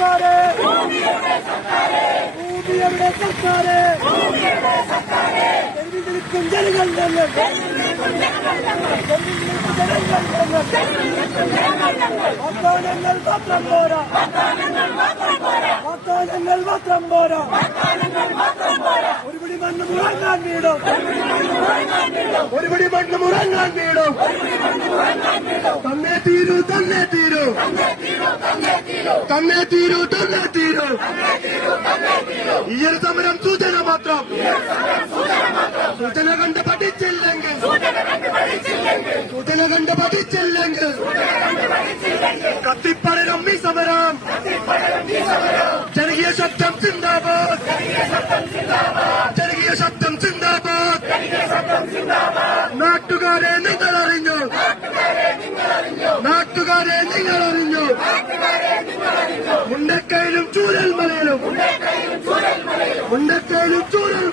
സർക്കാരെ, ഭൂമിയുടെ സർക്കാരെ, തെരുവിൽ നിൽക്കും ജനങ്ങൾ ഞങ്ങൾ, തെരുവിൽ നിൽക്കും ജനങ്ങൾ ഞങ്ങൾ. വാഗ്ദാനങ്ങൾ മാത്രം പോരാ, വാഗ്ദാനങ്ങൾ മാത്രം പോരാ. ഒരുപിടി മണ്ണ് മുറങ്ങാൻ വീടും, ഒരുപിടി മണ്ണ് മുറങ്ങാൻ വീടും. തന്നെ തീരൂ, തന്നെ തീരൂ, തന്നെ തീരൂ, തന്നെ തീരൂ. ഈയൊരു സമരം സൂചന മാത്രം, സൂചന കണ്ട് പഠിച്ചില്ലെങ്കിൽ, സൂചന കണ്ട് പഠിച്ചില്ലെങ്കിൽ കത്തിപ്പടരും ഈ സമരം. ജനകീയ ശബ്ദം സിന്ദാബാദ്, ജനകീയ ശബ്ദം സിന്ദാബാദ്. നാട്ടുകാരെ നിങ്ങൾ അറിഞ്ഞു, നാട്ടുകാരെ നിങ്ങൾ അറിഞ്ഞു. മുണ്ടക്കയിലും ചൂരൽമലയിലും, മുണ്ടക്കയിലും ചൂരൽ